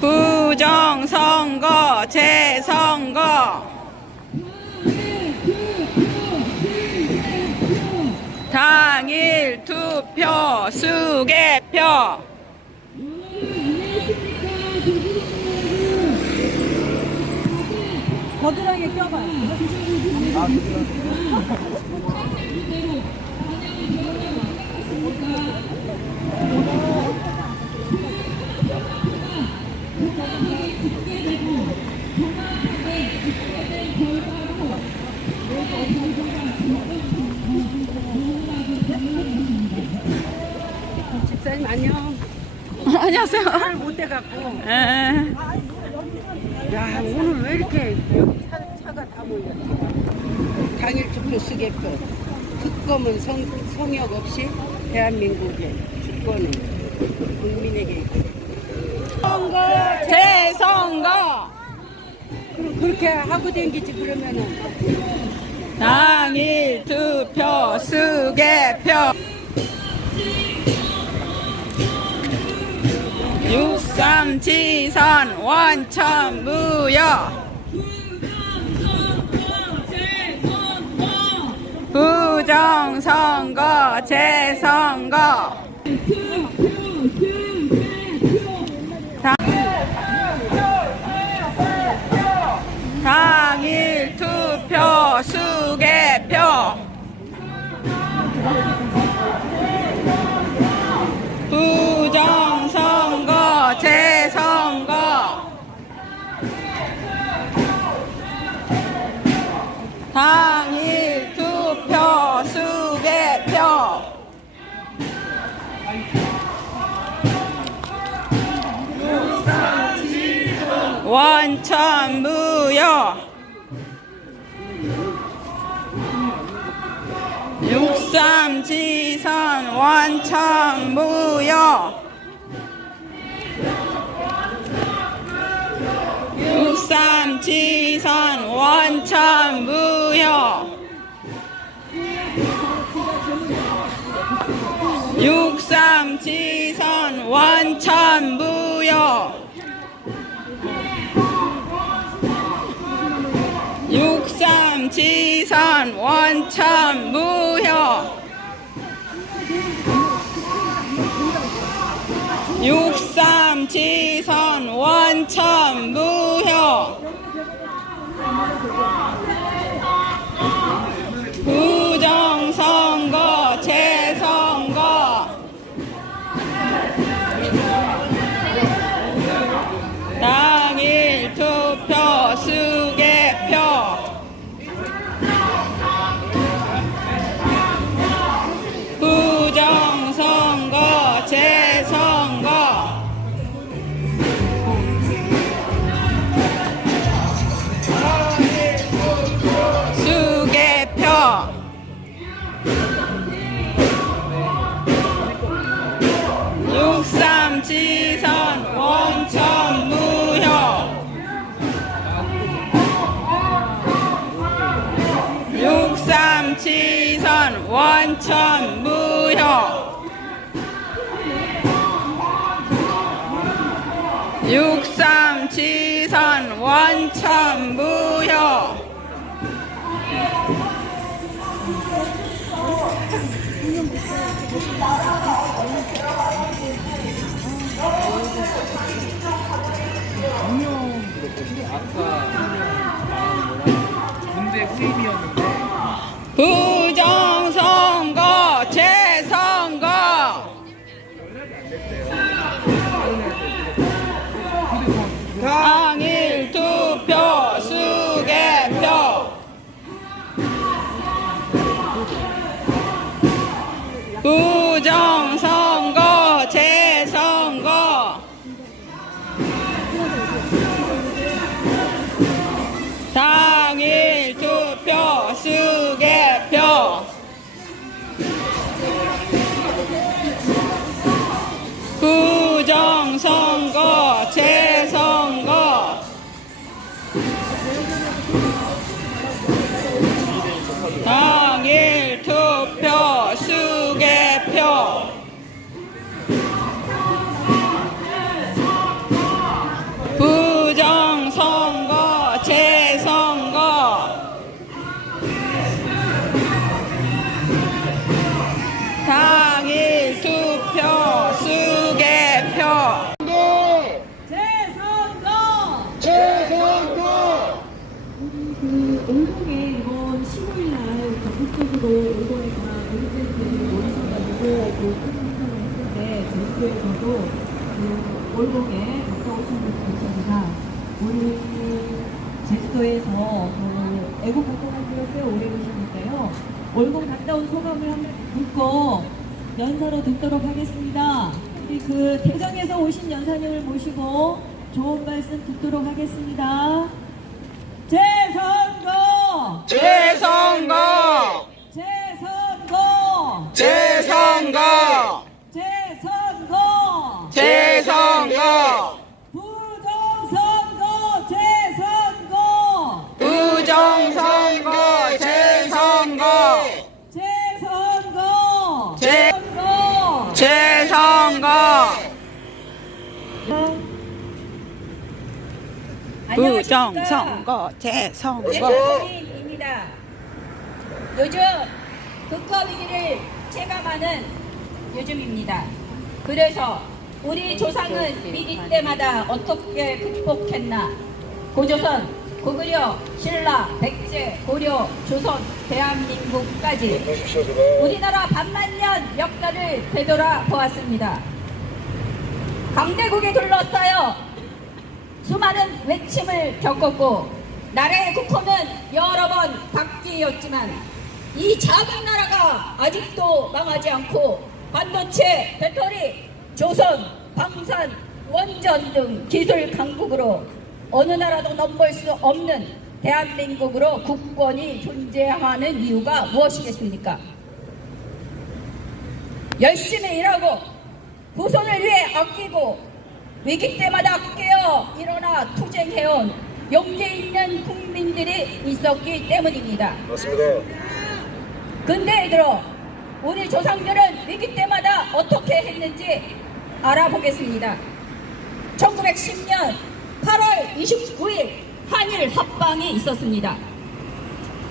부정선거 재선거 당일 투표 수개표 겨드랑이에 껴봐요. 집사님 안녕. 안녕하세요. 차를 못 대갖고. 에. 야 오늘 왜 이렇게 여기 차가 다 몰려? 당일 투표 수개표. 특검은 성역 없이 대한민국의 주권은 국민에게 선거 재선거 그럼 그렇게 하고 댕기지 그러면은 당일 투표 수개표 6.3 지선 원천 무효 부정선거 재선거 당일 투표 수개표 부정선거 재선거 당일 투표 수개표 원천 무효 6.3 지선 원천 무효 6.3 지선 원천 무효 6.3 지선 원천 무효 6.3 지선 원천 무효 6.3 지선 원천 무효 부정선거 재선거 당일 투표 수개표 부정선거 재선거 수개표 6.3 지선 원천 무효 6.3 지선 원천 무효 6.3 지선 원천 무효 문제 후임이었는데 부정선거 재선거 당일 투표 수개표 부정선거 재선거 당일 투표 수개표 부정선거 재선거 당일 투표 수개표 네, 제주도에서도 그 월곡에 갔다 오신 분이 계십니다. 우리 제주도에서 그 애국활동을 꽤 오래 계시니까요. 월곡 갔다 온 소감을 한번 듣고 연사로 듣도록 하겠습니다. 우리 그 대전에서 오신 연사님을 모시고 좋은 말씀 듣도록 하겠습니다. 재선거! 재선거! 재선거! 재선거! 재선거! 재선거! 부정선거! 재선거! 부정선거! 재선거! 재선거! 재- 재선거! 재선거! 부정선거! 재선거! 대통령입니다. 요즘 국가 위기를 체감하는 요즘입니다. 그래서 우리 조상은 위기 때마다 어떻게 극복했나? 고조선, 고구려, 신라, 백제, 고려, 조선, 대한민국까지 우리나라 반만년 역사를 되돌아 보았습니다. 강대국에 둘러싸여 수많은 외침을 겪었고 나라의 국호는 여러 번 바뀌었지만 이 작은 나라가 아직도 망하지 않고 반도체, 배터리, 조선, 방산, 원전 등 기술 강국으로 어느 나라도 넘볼 수 없는 대한민국으로 국권이 존재하는 이유가 무엇이겠습니까? 열심히 일하고 후손을 위해 아끼고 위기 때마다 깨어 일어나 투쟁해온 용기 있는 국민들이 있었기 때문입니다. 맞습니다. 근대에 들어 우리 조상들은 위기 때마다 어떻게 했는지 알아보겠습니다. 1910년 8월 29일 한일 합방이 있었습니다.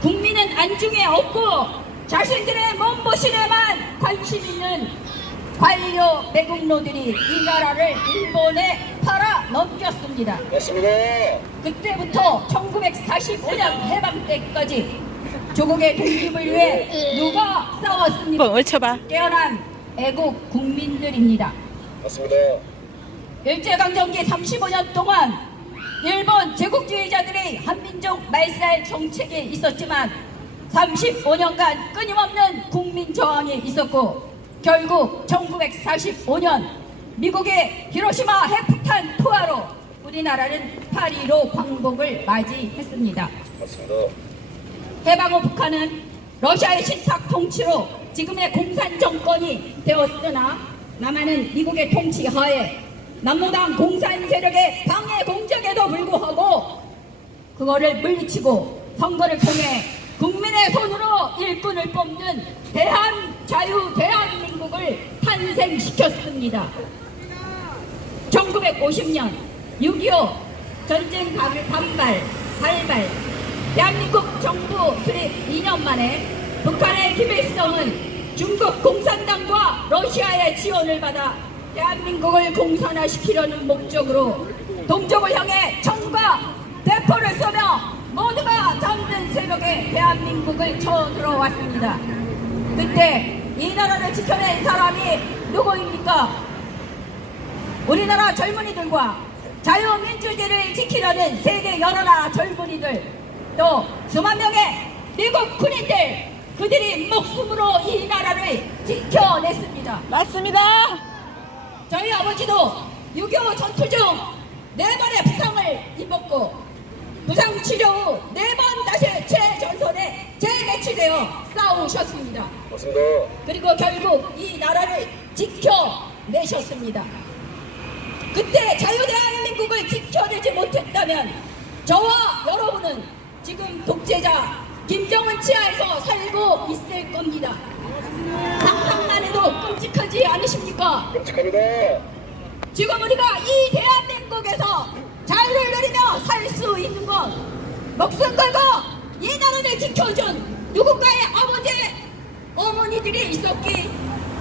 국민은 안중에 없고 자신들의 몸보신에만 관심 있는 관료 매국노들이 이 나라를 일본에 팔아 넘겼습니다. 맞습니다. 그때부터 1945년 해방 때까지 조국의 독립을 위해 누가 싸웠습니까? 한번 외쳐봐. 깨어난 애국 국민들입니다. 맞습니다. 일제강점기 35년 동안 일본 제국주의자들의 한민족 말살 정책이 있었지만 35년간 끊임없는 국민 저항이 있었고 결국 1945년 미국의 히로시마 핵폭탄 투하로 우리나라는 8.15 광복을 맞이했습니다. 맞습니다. 해방 후 북한은 러시아의 신탁 통치로 지금의 공산 정권이 되었으나 남한은 미국의 통치 하에 남노당 공산 세력의 방해 공작에도 불구하고 그거를 물리치고 선거를 통해 국민의 손으로 일꾼을 뽑는 대한민국을 탄생시켰습니다. 1950년 6.25 전쟁 발발 대한민국 정부 수립 2년 만에 북한의 김일성은 중국 공산당과 러시아의 지원을 받아 대한민국을 공산화시키려는 목적으로 동족을 향해 총과 대포를 쏘며 모두가 잠든 새벽에 대한민국을 쳐들어왔습니다. 그때 이 나라를 지켜낸 사람이 누구입니까? 우리나라 젊은이들과 자유민주주의를 지키려는 세계 여러 나라 젊은이들 또 수만 명의 미국 군인들 그들이 목숨으로 이 나라를 지켜냈습니다. 맞습니다. 저희 아버지도 6.25 전투 중 4번의 부상을 입었고 부상 치료 후 4번 다시 최전선에 재배치되어 싸우셨습니다. 맞습니다. 그리고 결국 이 나라를 지켜내셨습니다. 그때 자유대한민국을 지켜내지 못했다면 저와 여러분은 지금 독재자 김정은 치하에서 살고 있을 겁니다. 상상만 해도 끔찍하지 않으십니까? 끔찍합니다. 지금 우리가 이 대한민국에서 자유를 누리며 살 수 있는 건 목숨 걸고 이 나라를 지켜준 누군가의 아버지, 어머니들이 있었기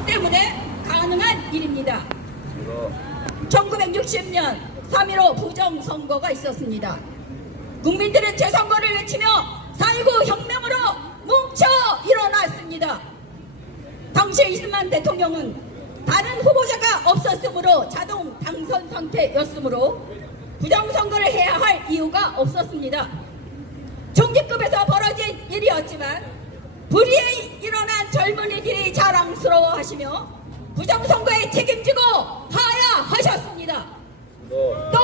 때문에 가능한 일입니다. 1960년 3.15 부정선거가 있었습니다. 국민들은 재선거를 외치며 4.19 혁명으로 뭉쳐 일어났습니다. 당시 이승만 대통령은 다른 후보자가 없었으므로 자동 당선 상태였으므로 부정선거를 해야 할 이유가 없었습니다. 중기급에서 벌어진 일이었지만 불의에 일어난 젊은이들이 자랑스러워하시며 부정선거에 책임지고 하야하셨습니다. 또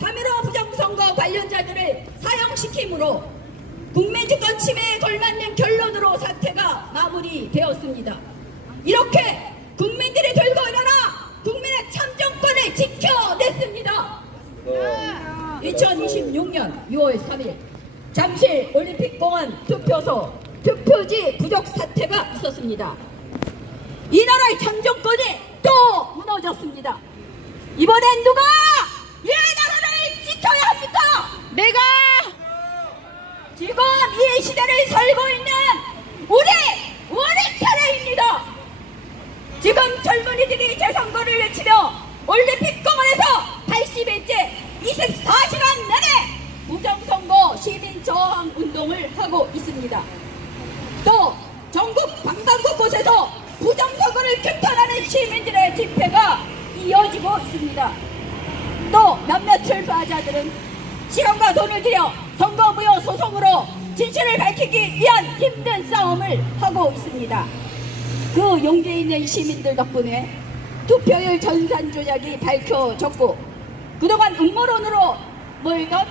3.15 부정선거 관련자들을 사형시킴으로 국민주권 침해에 걸맞는 결론으로 사태가 마무리되었습니다. 이렇게 국민들이 들고 일어나 국민의 참정권을 지켜냈습니다. 2026년 6월 3일 잠실 올림픽공원 투표소 투표지 부적 사태가 있었습니다. 이 나라의 참정권이 또 무너졌습니다. 이번엔 누가 이 나라를 지켜야 합니까? 내가 지금 이 시대를 살고 있는 우리 차례입니다. 지금 젊은이들이 재선거를 외치며 올림픽공원에서 80일째 24시간 내내 부정선거 시민 저항 운동을 하고 있습니다. 또 전국 방방곳곳에서 부정선거를 규탄하는 시민들의 집회가 이어지고 있습니다. 또 몇몇 출마자들은 시간과 돈을 들여 선거무효 소송으로 진실을 밝히기 위한 힘든 싸움을 하고 있습니다. 그 용기 있는 시민들 덕분에 투표율 전산 조작이 밝혀졌고 그동안 음모론으로 몰던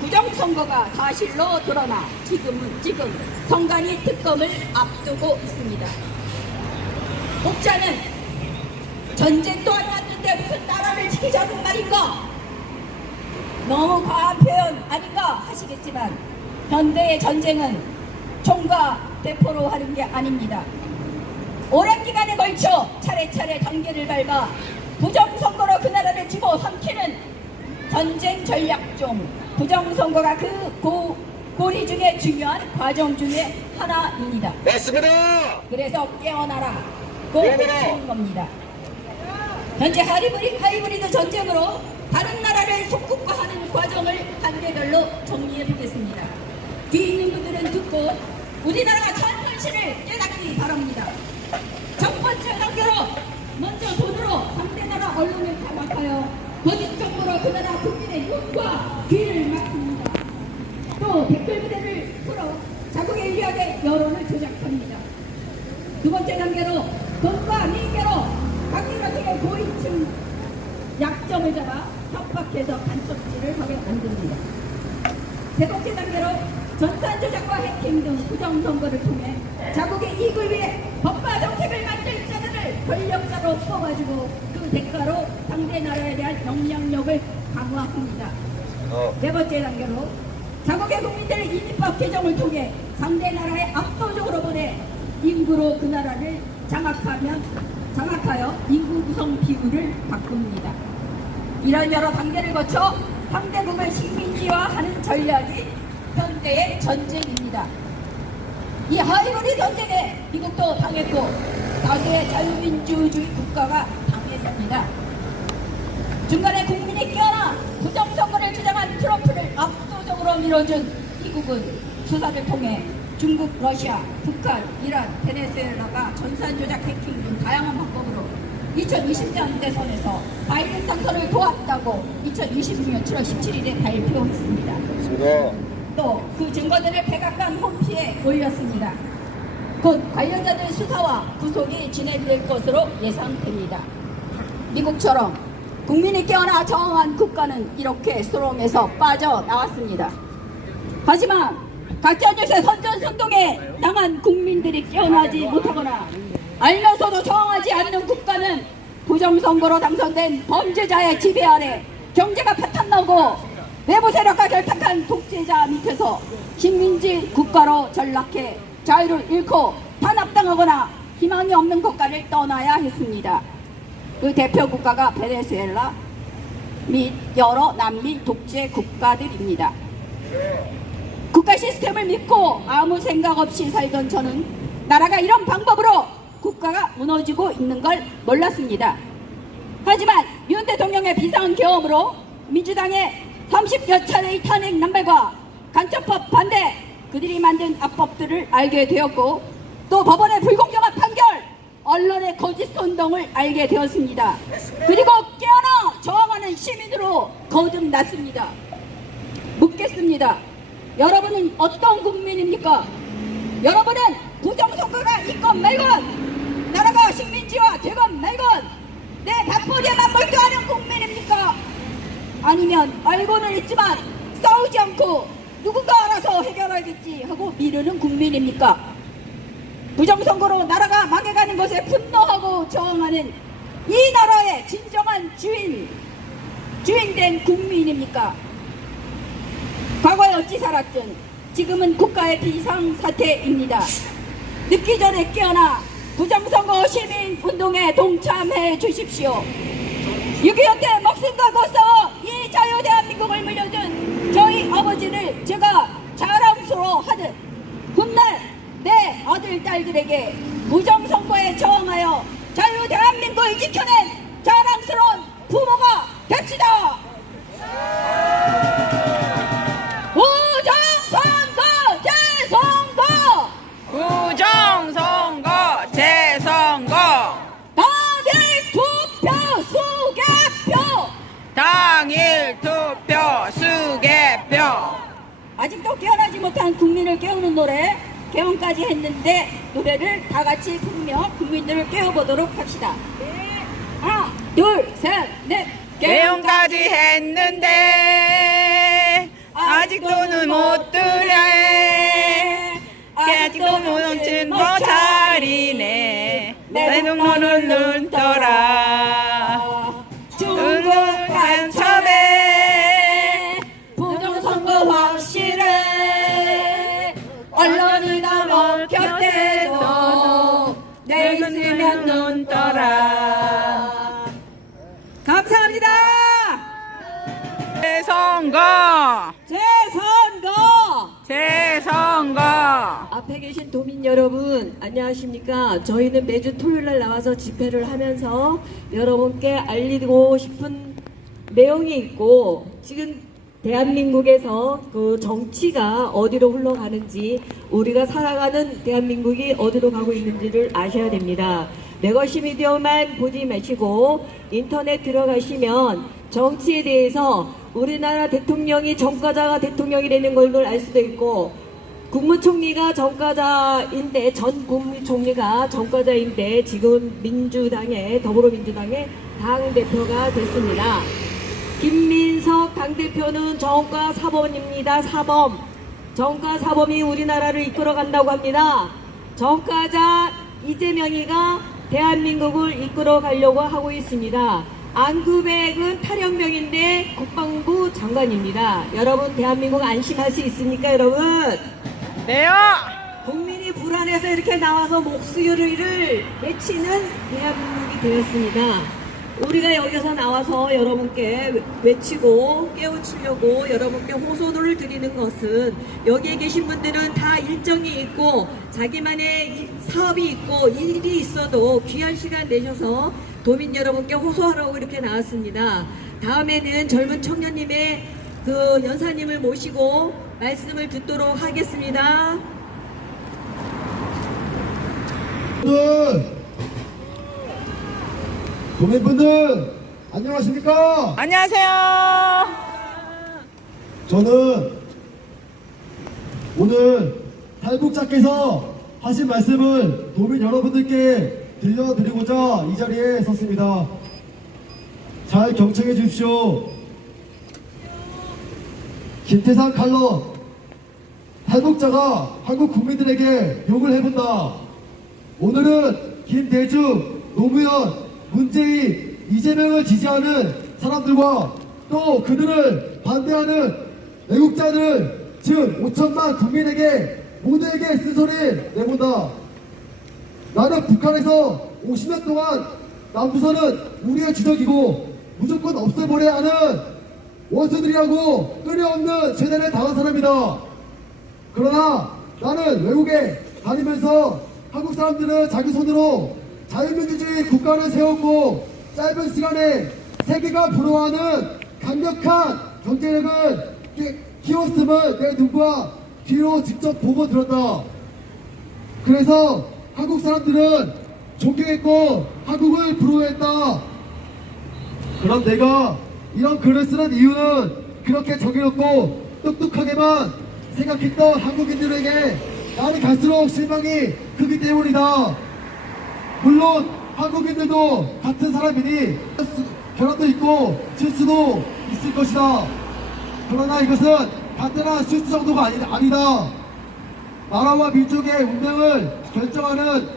부정선거가 사실로 드러나 지금 선관위 특검을 앞두고 있습니다. 목자는 전쟁도 안 났는데 무슨 나라를 지키자는 말인가? 너무 과한 표현 아닌가 하시겠지만 현대의 전쟁은 총과 대포로 하는 게 아닙니다. 오랜 기간에 걸쳐 차례차례 단계를 밟아 부정선거로 그 나라를 집어삼키는 전쟁 전략 중 부정선거가 그 고리 중에 중요한 과정 중에 하나입니다. 맞습니다. 그래서 깨어나라고 외치는 겁니다. 현재 하이브리드 전쟁으로 다른 나라를 속국화하는 과정을 단계별로 정리해 보겠습니다. 뒤에 있는 분들은 듣고 우리나라가 처한 현실을 깨닫기 바랍니다. 첫 번째 단계로 먼저 돈으로 상대 나라 언론을 장악하여 거짓 정보로 그 나라 국민의 눈과 귀를 막습니다. 또 댓글 부대를 풀어 자국에 유리하게 여론을 조작합니다. 두 번째 단계로 돈과 민계로 강력하게 고위층 약점을 잡아 협박해서 간첩질을 하게 만듭니다. 세 번째 단계로 전산 조작과 해킹 등 부정선거를 통해 자국의 이익을 위해 법과 정책을 만들 자들을 권력자로 뽑아주고 그 대가로 상대 나라에 대한 영향력을 강화합니다. 네 번째 단계로 자국의 국민들을 이민법 개정을 통해 상대 나라에 압도적으로 보내 인구로 그 나라를 장악하여 인구 구성 비율을 바꿉니다. 이런 여러 단계를 거쳐 상대국을 식민지화하는 전략이 현대의 전쟁입니다. 이 하이브리드 전쟁에 미국도 당했고 다수의 자유민주주의 국가가 당했습니다. 중간에 국민이 깨어나 부정선거를 주장한 트럼프를 압도적으로 밀어준 미국은 수사를 통해 중국, 러시아, 북한, 이란, 베네수엘라가 전산 조작 해킹 등 다양한 방법으로 2020년 대선에서 바이든 당선을 도왔다고 2026년 7월 17일에 발표했습니다. 또 그 증거들을 백악관 홈피에 올렸습니다. 곧 관련자들 수사와 구속이 진행될 것으로 예상됩니다. 미국처럼 국민이 깨어나 저항한 국가는 이렇게 수렁에서 빠져나왔습니다. 하지만 가짜뉴스의 선전선동에 당한 국민들이 깨어나지 못하거나 알면서도 저항하지 않는 국가는 부정선거로 당선된 범죄자의 지배 아래 경제가 파탄나고 외부 세력과 결탁한 독재자 밑에서 식민지 국가로 전락해 자유를 잃고 탄압당하거나 희망이 없는 국가를 떠나야 했습니다. 그 대표 국가가 베네수엘라 및 여러 남미 독재 국가들입니다. 국가 시스템을 믿고 아무 생각 없이 살던 저는 나라가 이런 방법으로 국가가 무너지고 있는 걸 몰랐습니다. 하지만 윤 대통령의 비상계엄으로 민주당의 30여 차례의 탄핵 남발과 간첩법 반대, 그들이 만든 압법들을 알게 되었고 또 법원의 불공정한 판결, 언론의 거짓 선동을 알게 되었습니다. 그리고 깨어나 저항하는 시민으로 거듭났습니다. 묻겠습니다. 여러분은 어떤 국민입니까? 여러분은 부정선거가 있건 말건, 나라가 식민지화 되건 말건 내 밥벌이에만 몰두하는 국민입니까? 아니면 알고는 있지만 싸우지 않고 누군가 알아서 해결하겠지 하고 미루는 국민입니까? 부정선거로 나라가 망해가는 것에 분노하고 저항하는 이 나라의 진정한 주인된 국민입니까? 과거에 어찌 살았든 지금은 국가의 비상사태입니다. 늦기 전에 깨어나 부정선거 시민운동에 동참해 주십시오. 6.25 때 목숨과 거써 이 자유 대한민국을 물려준 저희 아버지를 제가 자랑스러워하듯 훗날 내 아들 딸들에게 부정선거에 저항하여 자유 대한민국을 지켜낸 자랑스러운 부모가 됩시다. 부정선거 재선거! 부정선거 재선거 당일 투표 수개표! 당일 투표 수개표 아직도 깨어나지 못한 국민을 깨우는 노래 개헌까지 했는데 노래를 다 같이 부르며 국민들을 깨워보도록 합시다. 하나, 둘, 셋, 넷. 개헌까지 했는데 아직도는 못 들려 해. 아직도 멈춘 거 자리네. 내 눈물은 눈떠라. 중국 한참에 부정선거 확실해. 언론이나 먹혔대도 내 있으면 눈떠라. 감사합니다. 재선거 재선거! 재선거 앞에 계신 도민 여러분 안녕하십니까? 저희는 매주 토요일날 나와서 집회를 하면서 여러분께 알리고 싶은 내용이 있고 지금 대한민국에서 그 정치가 어디로 흘러가는지 우리가 살아가는 대한민국이 어디로 가고 있는지를 아셔야 됩니다. 레거시 미디어만 보지 마시고 인터넷 들어가시면 정치에 대해서 우리나라 대통령이 전과자가 대통령이 되는 걸도 알 수도 있고 국무총리가 전과자인데 전 국무총리가 전과자인데 지금 민주당의 더불어민주당의 당대표가 됐습니다. 김민석 당대표는 전과 사범입니다. 사범. 전과 사범이 우리나라를 이끌어 간다고 합니다. 전과자 이재명이가 대한민국을 이끌어 가려고 하고 있습니다. 안구백은 탈영병인데 국방부 장관입니다. 여러분 대한민국 안심할 수 있습니까 여러분? 네요. 국민이 불안해서 이렇게 나와서 목소리를 외치는 대한민국이 되었습니다. 우리가 여기서 나와서 여러분께 외치고 깨우치려고 여러분께 호소를 드리는 것은 여기에 계신 분들은 다 일정이 있고 자기만의 사업이 있고 일이 있어도 귀한 시간 내셔서 도민 여러분께 호소하라고 이렇게 나왔습니다. 다음에는 젊은 청년님의 그 연사님을 모시고 말씀을 듣도록 하겠습니다. 도민분들 안녕하십니까? 안녕하세요. 저는 오늘 탈북자께서 하신 말씀을 도민 여러분들께 들려드리고자 이 자리에 섰습니다. 잘 경청해 주십시오. 김태상 칼럼, 탈북자가 한국 국민들에게 욕을 해본다. 오늘은 김대중, 노무현, 문재인, 이재명을 지지하는 사람들과 또 그들을 반대하는 외국자들 즉 5천만 국민에게 모두에게 쓴소리를 내본다. 나는 북한에서 50년 동안 남부선은 우리의 주적이고 무조건 없애버려야 하는 원수들이라고 끊임없는 세대를 당한 사람이다. 그러나 나는 외국에 다니면서 한국 사람들은 자기 손으로 자유민주주의 국가를 세웠고 짧은 시간에 세계가 부러워하는 강력한 경제력을 키웠음을 내 눈과 귀로 직접 보고 들었다. 그래서 한국 사람들은 존경했고 한국을 부러워했다. 그럼 내가 이런 글을 쓰는 이유는 그렇게 정의롭고 똑똑하게만 생각했던 한국인들에게 나는 갈수록 실망이 크기 때문이다. 물론 한국인들도 같은 사람이니 결함도 있고 실수도 있을 것이다. 그러나 이것은 간단한 실수 정도가 아니다. 나라와 민족의 운명을 결정하는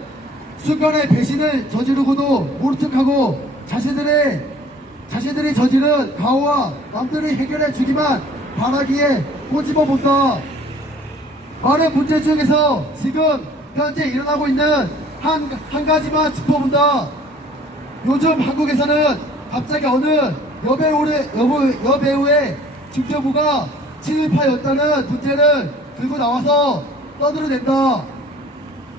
순간의 배신을 저지르고도 모른 척하고 자신들이 저지른 가오와 남들이 해결해 주기만 바라기에 꼬집어 본다. 많은 문제 중에서 지금 현재 일어나고 있는 한 가지만 짚어본다. 요즘 한국에서는 갑자기 어느 여배우의 중저부가 친일파였다는 문제를 들고 나와서 떠들어댄다.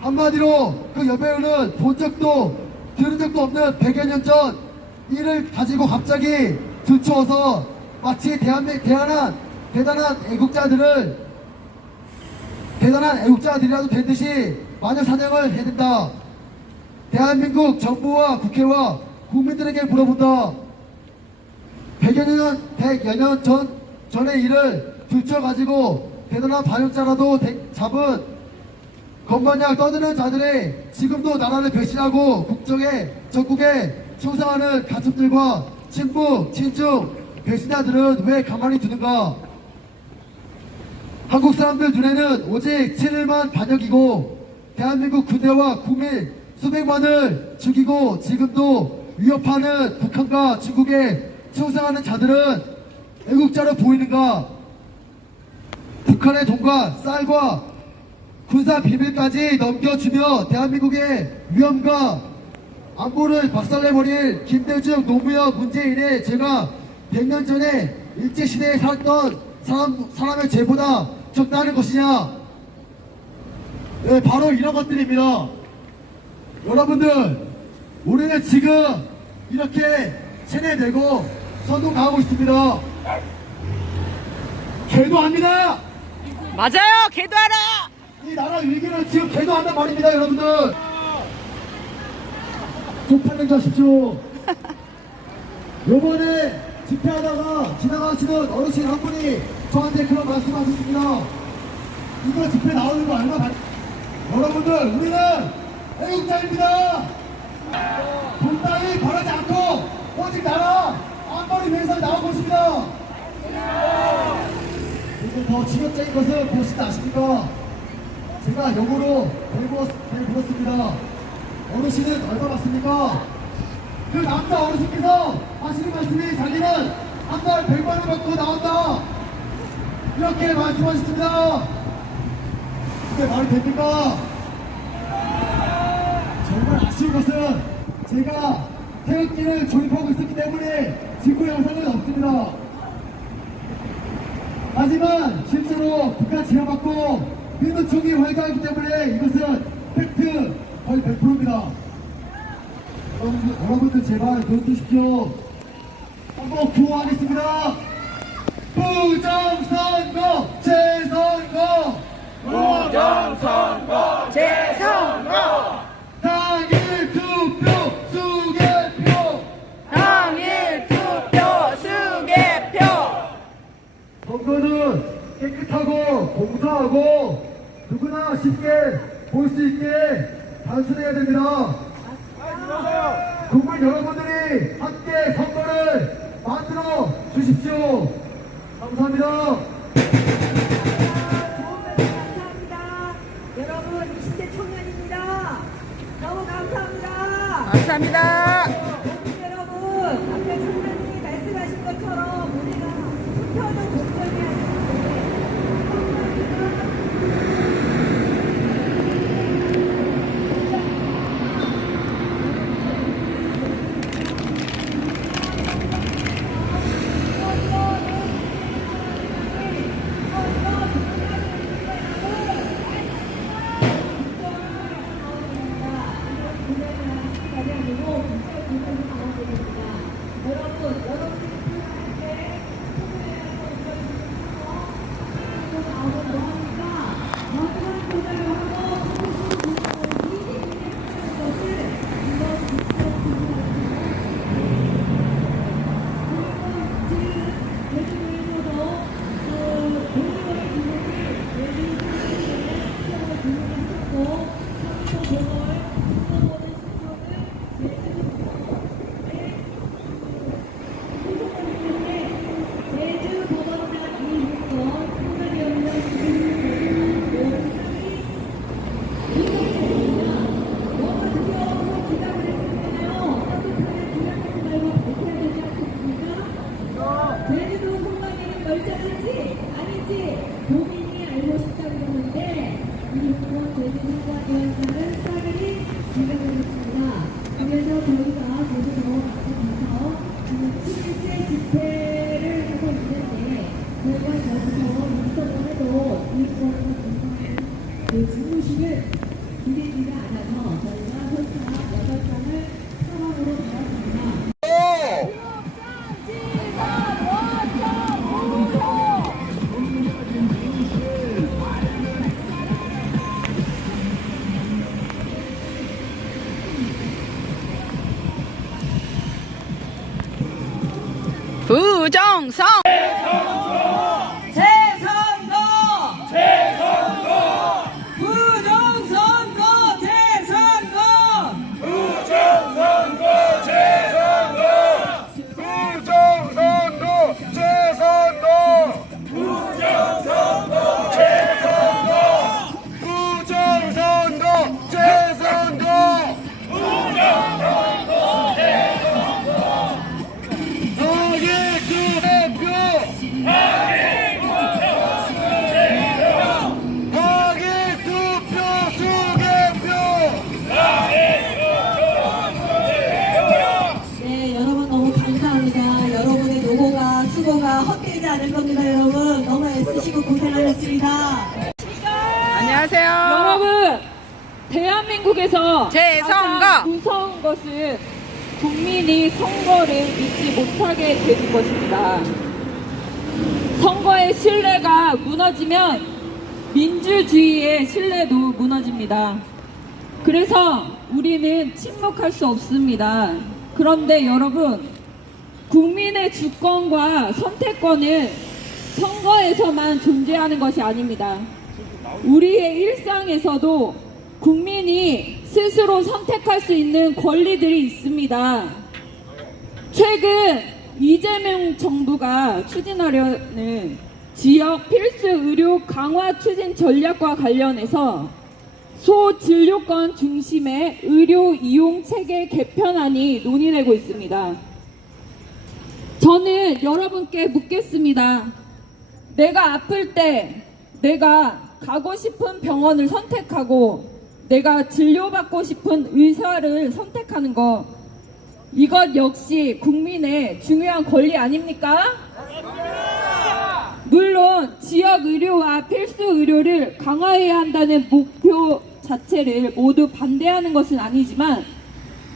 한마디로 그 여배우는 본 적도 들은 적도 없는 100여 년 전 일을 가지고 갑자기 들추어서 마치 대단한 애국자들이라도 된 듯이 마녀 사냥을 해댄다. 대한민국 정부와 국회와 국민들에게 물어본다. 100여 년 전의 일을 들춰가지고 대단한 반역자라도 잡은 것마냥 떠드는 자들의 지금도 나라를 배신하고 적국에 충성하는 가축들과 친중 배신자들은 왜 가만히 두는가? 한국 사람들 눈에는 오직 친일만 반역이고 대한민국 군대와 국민 수백만을 죽이고 지금도 위협하는 북한과 중국에 충성하는 자들은 애국자로 보이는가? 북한의 돈과 쌀과 군사 비밀까지 넘겨주며 대한민국의 위험과 안보를 박살내버릴 김대중, 노무현, 문재인의 죄가 100년 전에 일제시대에 살았던 사람의 죄보다 적다는 것이냐? 네, 바로 이런 것들입니다. 여러분들, 우리는 지금 이렇게 체내되고 선동당하고 있습니다. 개도합니다. 맞아요. 개도하라. 이 나라 위기를 지금 개도한단 말입니다, 여러분들. 쪽팔린 줄 아십시오. 요번에 집회하다가 지나가시는 어르신 한 분이 저한테 그런 말씀하셨습니다. 이거 집회 나오는 거 얼마 받... 여러분들, 우리는 애국자입니다. 돈 따위 바라지 않고 오직 나라 안보를 위해서 나온 것입니다. 그리고 더 충격적인 것은 무엇인지 아십니까? 제가 역으로 배불었습니다. 어르신은 얼마 받습니까? 그 남자 어르신께서 하시는 말씀이 자기는 한 달 100만 원 받고 나온다. 이렇게 말씀하셨습니다. 근데 말이 됩니까? 정말 아쉬운 것은 제가 태극기를 조립하고 있었기 때문에 직구 영상은 없습니다. 하지만 실제로 북한 지원받고 민노총이 활동하기 때문에 이것은 팩트 거의 100%입니다. 여러분들 제발 눈 뜨십시오. 한번 구호하겠습니다. 부정선거 재선거 부정선거 재선거 당일 투표 수개표 당일 투표 수개표 선거는 깨끗하고 공정하고 누구나 쉽게 볼 수 있게 단순해야 됩니다. 국민 여러분들이 함께 선거를 만들어 주십시오. 감사합니다. 좋은 말씀 감사합니다. 여러분 20대 청년입니다. 너무 감사합니다. 감사합니다. 여러분, 아까 청년님이 말씀하신 것처럼 우리가 투표는 공정해야 고생하셨습니다. 안녕하세요. 여러분, 대한민국에서 재선거! 가장 무서운 것은 국민이 선거를 믿지 못하게 되는 것입니다. 선거의 신뢰가 무너지면 민주주의의 신뢰도 무너집니다. 그래서 우리는 침묵할 수 없습니다. 그런데 여러분, 국민의 주권과 선택권은 선거에서만 존재하는 것이 아닙니다. 우리의 일상에서도 국민이 스스로 선택할 수 있는 권리들이 있습니다. 최근 이재명 정부가 추진하려는 지역 필수 의료 강화 추진 전략과 관련해서 소진료권 중심의 의료 이용 체계 개편안이 논의되고 있습니다. 저는 여러분께 묻겠습니다. 내가 아플 때 내가 가고 싶은 병원을 선택하고 내가 진료받고 싶은 의사를 선택하는 것, 이것 역시 국민의 중요한 권리 아닙니까? 물론 지역 의료와 필수 의료를 강화해야 한다는 목표 자체를 모두 반대하는 것은 아니지만,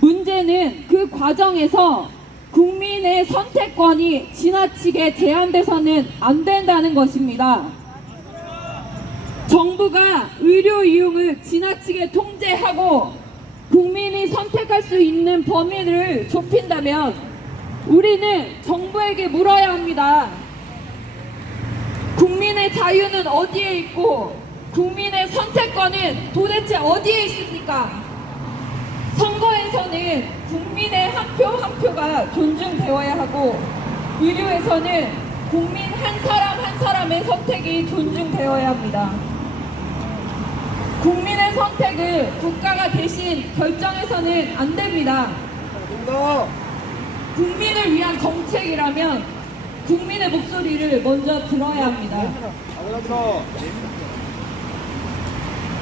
문제는 그 과정에서 국민의 선택권이 지나치게 제한돼서는 안 된다는 것입니다. 정부가 의료 이용을 지나치게 통제하고 국민이 선택할 수 있는 범위를 좁힌다면 우리는 정부에게 물어야 합니다. 국민의 자유는 어디에 있고 국민의 선택권은 도대체 어디에 있습니까? 선거에서는 국민의 한 표 한 표가 존중되어야 하고, 의료에서는 국민 한 사람 한 사람의 선택이 존중되어야 합니다. 국민의 선택을 국가가 대신 결정해서는 안 됩니다. 국민을 위한 정책이라면 국민의 목소리를 먼저 들어야 합니다.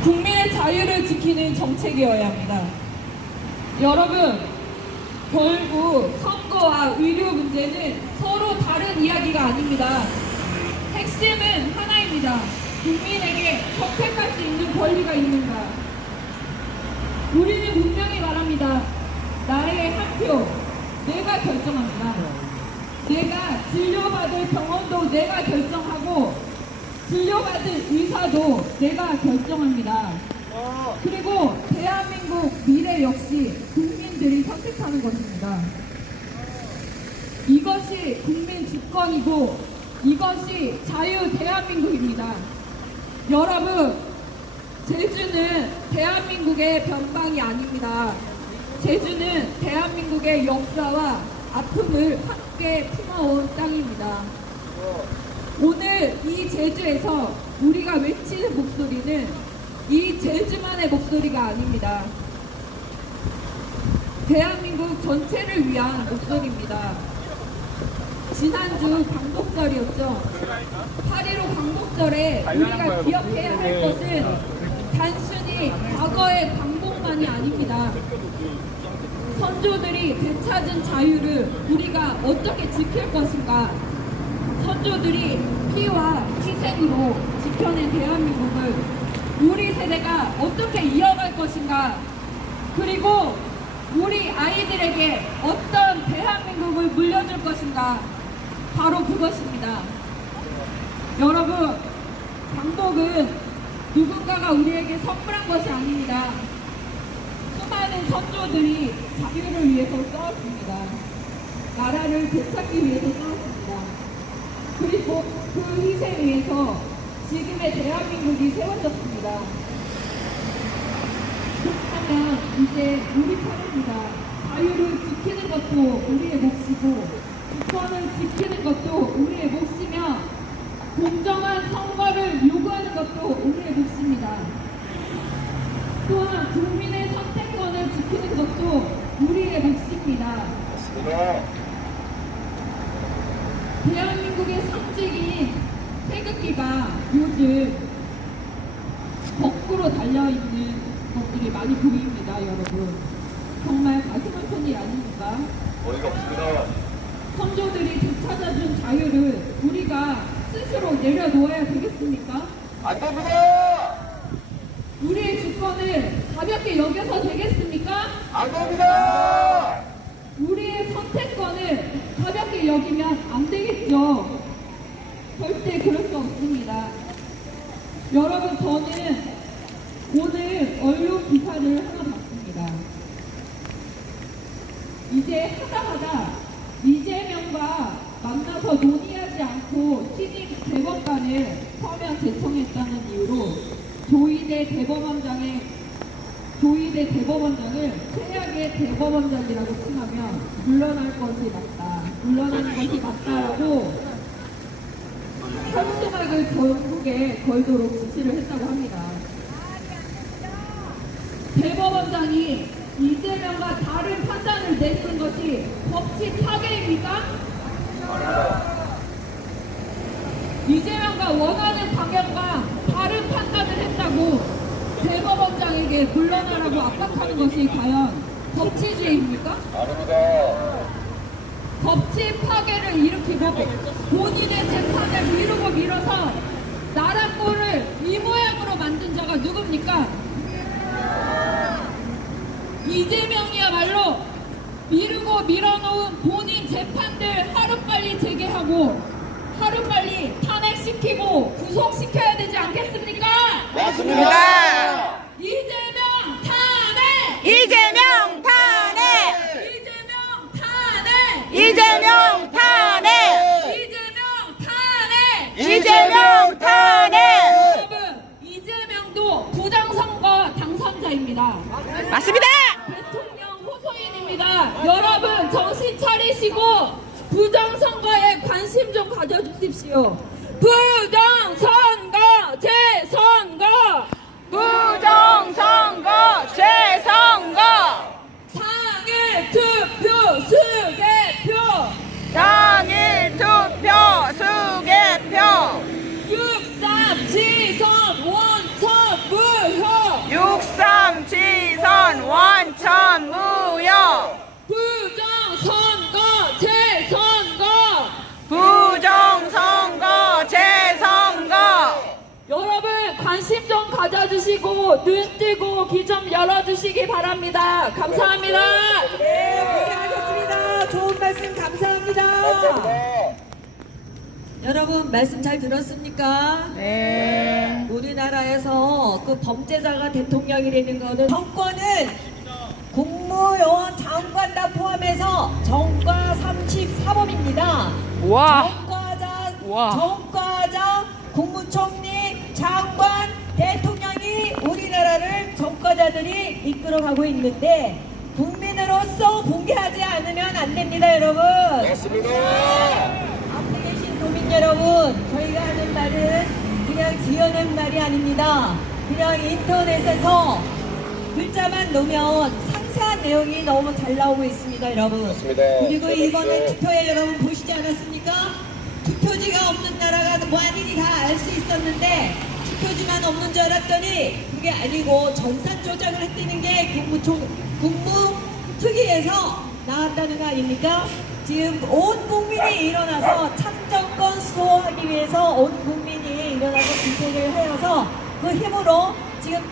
국민의 자유를 지키는 정책이어야 합니다. 여러분, 결국 선거와 의료 문제는 서로 다른 이야기가 아닙니다. 핵심은 하나입니다. 국민에게 선택할 수 있는 권리가 있는가? 우리는 분명히 말합니다. 나의 한 표, 내가 결정합니다. 내가 진료받을 병원도 내가 결정하고 진료받을 의사도 내가 결정합니다. 그리고 대한민국 미래 역시 국민들이 선택하는 것입니다. 이것이 국민 주권이고 이것이 자유 대한민국입니다. 여러분, 제주는 대한민국의 변방이 아닙니다. 제주는 대한민국의 역사와 아픔을 함께 품어온 땅입니다. 오늘 이 제주에서 우리가 외치는 목소리는 이 제주만의 목소리가 아닙니다. 대한민국 전체를 위한 목소리입니다. 지난주 광복절이었죠. 8.15 광복절에 우리가 기억해야 할 것은 단순히 과거의 광복만이 아닙니다. 선조들이 되찾은 자유를 우리가 어떻게 지킬 것인가? 선조들이 피와 희생으로 지켜낸 대한민국을 우리 세대가 어떻게 이어갈 것인가? 그리고 우리 아이들에게 어떤 대한민국을 물려줄 것인가? 바로 그것입니다. 여러분, 광복은 누군가가 우리에게 선물한 것이 아닙니다. 수많은 선조들이 자유를 위해서 싸웠습니다. 나라를 되찾기 위해서 싸웠습니다. 그리고 그 희생 위해서 지금의 대한민국이 세워졌습니다. 그렇다면 이제 우리 차례입니다. 자유를 지키는 것도 우리의 몫이고 주권을 지키는 것도 우리의 몫이며 공정한 선거를 요구하는 것도 우리의 몫입니다. 또한 국민의 선택권을 지키는 것도 우리의 몫입니다. 대한민국의 상징인 태극기가 요즘 거꾸로 달려있는 것들이 많이 보입니다, 여러분. 정말 가슴 아픈 일 아닙니까? 선조들이 되찾아준 자유를 우리가 스스로 내려놓아야 되겠습니까? 안 됩니다! 우리의 주권을 가볍게 여겨서 되겠습니까? 안 됩니다! 우리의 선택권을 가볍게 여기면 안 되겠죠. 절대 그럴 수 없습니다. 여러분, 저는 오늘 언론 기사를 하나 봤습니다. 이제 하다하다 이재명과 만나서 논의하지 않고 신임 대법관을 서면 제청했다는 이유로 조희대 대법원장을 최악의 대법원장이라고 칭하면 물러날 것이 맞다. 물러나는 것이 맞다라고 현수막을 전국에 걸도록 지시를 했다고 합니다. 대법원장이 이재명과 다른 판단을 내리는 것이 법치 파괴입니까? 이재명과 원하는 방향과 다른 판단을 했다고 대법원장에게 물러나라고 압박하는 것이 과연 법치주의입니까? 아닙니다. 법치 파괴를 일으키고 본인의 재판을 미루고 밀어서 나라 꼴을 이 모양으로 만든 자가 누굽니까? 이재명이야말로 미루고 밀어놓은 본인 재판들 하루빨리 재개하고 하루빨리 탄핵시키고 구속시켜야 되지 않겠습니까? 맞습니다. 이재명 탄핵! 이재명 탄핵! 이재명 탄핵! 이재명 탄핵! 이재명 탄핵! 이재명 탄핵! 여러분, 이재명도 부정선거 당선자입니다. 맞습니다. 대통령 호소인입니다. 여러분, 정신 차리시고 부정선거에 관심 좀 가져주십시오. 부정선거 재선거! 부정선거 재선거! 당일 투표 수개표! 당일 투표 수개표! 63 지선 원천 무효! 63 지선 원천 무효! 부정선거 재선거! 부정선거 재선거! 여러분, 관심 좀 가져주시고 눈 뜨고 귀 좀 열어주시기 바랍니다. 감사합니다. 네, 고생하셨습니다. 좋은 말씀 감사합니다. 여러분, 말씀 잘 들었습니까? 네. 우리나라에서 그 범죄자가 대통령이 되는 거는 정권은 국무요원 장관 다 포함해서 정과 34범입니다. 와. 정과자, 국무총리, 장관, 대통령이 우리나라를 정과자들이 이끌어가고 있는데 국민으로서 공개하지 않으면 안 됩니다, 여러분. 맞습니다. 앞에 계신 도민 여러분, 저희가 하는 말은 그냥 지어낸 말이 아닙니다. 그냥 인터넷에서 글자만 넣으면 상세한 내용이 너무 잘 나오고 있습니다, 여러분. 맞습니다. 그리고 이번에 투표에 여러분 보시지 않았습니까? 투표지가 없는 나라가 많이 다 알 수 있었는데 투표지만 없는 줄 알았더니 그게 아니고 전산 조작을 했다는 게 국무특위에서 나왔다는 거 아닙니까? 지금 온 국민이 일어나서 참정권 수호하기 위해서 온 국민이 일어나서 집회를 하여서 그 힘으로 지금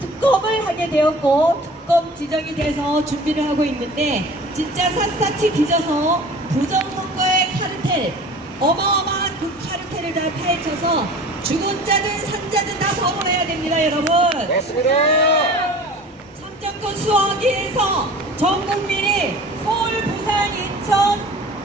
특검을 하게 되었고 특검 지정이 돼서 준비를 하고 있는데 진짜 샅샅이 뒤져서 부정선거의 카르텔, 어마어마한 그 카르텔을 다 파헤쳐서 죽은 자든 산 자든 다 처벌해야 됩니다, 여러분. 맞습니다. 참정권 수호하기 위해서 전 국민이 서울, 부산, 인천,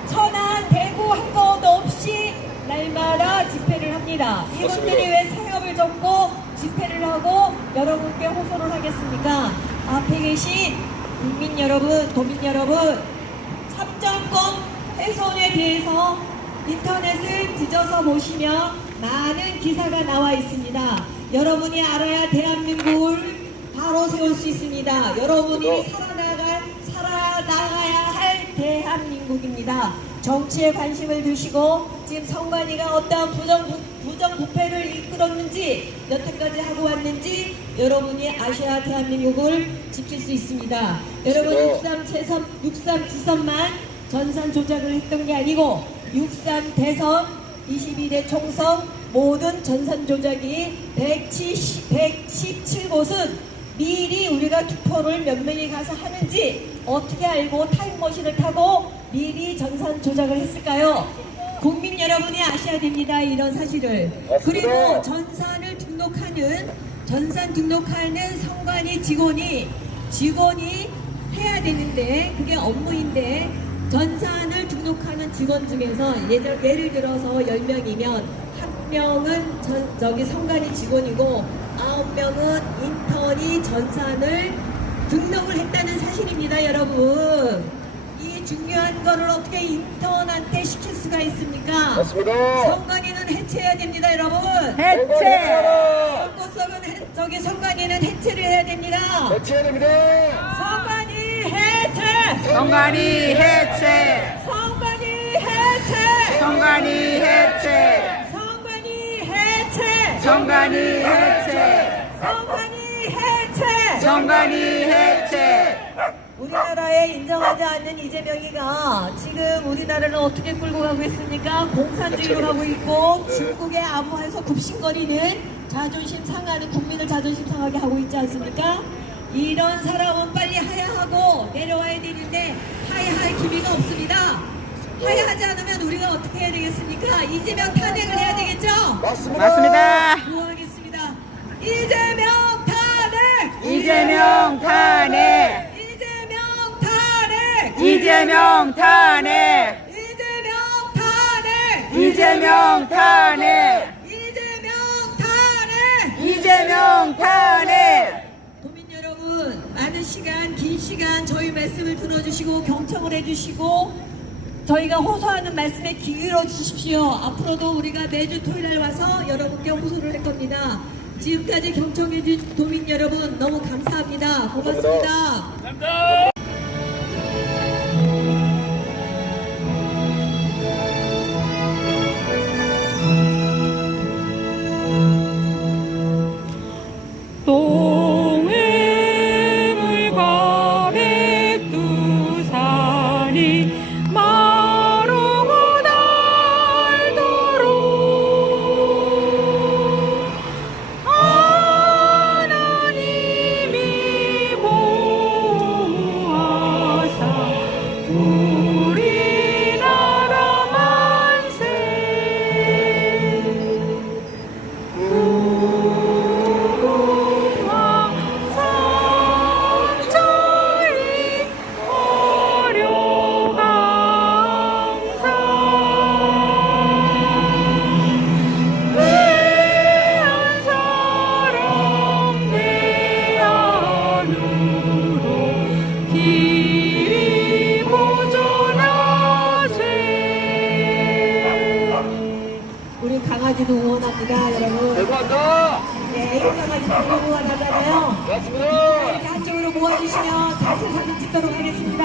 천안, 대구 한 곳 없이 날마다 집회를 합니다. 이분들이 왜 사협을 접고 집회를 하고 여러분께 호소를 하겠습니까? 앞에 계신 국민 여러분, 도민 여러분, 참정권 훼손에 대해서 인터넷을 뒤져서 보시면 많은 기사가 나와 있습니다. 여러분이 알아야 대한민국을 바로 세울 수 있습니다. 여러분이 살아나가야 할 대한민국입니다. 정치에 관심을 두시고 지금 선관위가 어떠한 부정부패를 이끌었는지 여태까지 하고 왔는지 여러분이 아셔야 대한민국을 지킬 수 있습니다. 여러분 63 지선만 전산 조작을 했던 게 아니고 63 대선 22대 총선 모든 전산 조작이 117곳은 미리 우리가 투표를 몇 명이 가서 하는지 어떻게 알고 타임머신을 타고 미리 전산 조작을 했을까요? 국민 여러분이 아셔야 됩니다. 이런 사실을. 그리고 전산 등록하는 선관위 직원이 해야 되는데 그게 업무인데 전산을 등록하는 직원 중에서 예를 들어서 10명이면 1명은 선관위 직원이고 9명은 인턴이 전산을 등록을 했다는 사실입니다, 여러분. 이 중요한 거를 어떻게 인턴한테 시킬 수가 있습니까? 맞습니다. 선관위는 해체해야 됩니다, 여러분. 해체. 선관위는 해체를 해야 됩니다. 해체해야 됩니다. 선관위 해체! 성관이 해체. 선관위 해체! 성관이 해체. 선관위 해체! 성관이 해체. 선관위 해체! 성관이 해체. 우리나라에 인정하지 않는 이재명이가 지금 우리나라를 어떻게 끌고 가고 있습니까? 공산주의로 가고 있고 중국에 아부해서 굽신거리는 자존심 상하는 국민을 자존심 상하게 하고 있지 않습니까? 이런 사람은 빨리 하야하고 내려와야 되는데 하야할 기미가 없습니다. 하야하지 않으면 우리가 어떻게 해야 되겠습니까? 이재명 탄핵을 해야 되겠죠? 맞습니다. 구호하겠습니다. 이재명 탄핵! 이재명 탄핵. 이재명 탄핵! 이재명 탄핵. 이재명 탄핵! 이재명 탄핵. 이재명 탄핵! 이재명 탄핵. 도민 여러분, 많은 시간, 긴 시간 저희 말씀을 들어주시고 경청을 해주시고 저희가 호소하는 말씀에 귀 기울여 주십시오. 앞으로도 우리가 매주 토요일에 와서 여러분께 호소를 할 겁니다. 지금까지 경청해준 도민 여러분 너무 감사합니다. 고맙습니다. 동해물과 백두산이 마르고 닳도록 하나님이 보호하사 우리나라 만세. 우리 강아지도 응원합니다, 여러분. 대박이다. 네, 이 강아지도 응원하잖아요. 맞습니다. 이렇게 한쪽으로 모아주시면 단체 사진 찍도록 하겠습니다.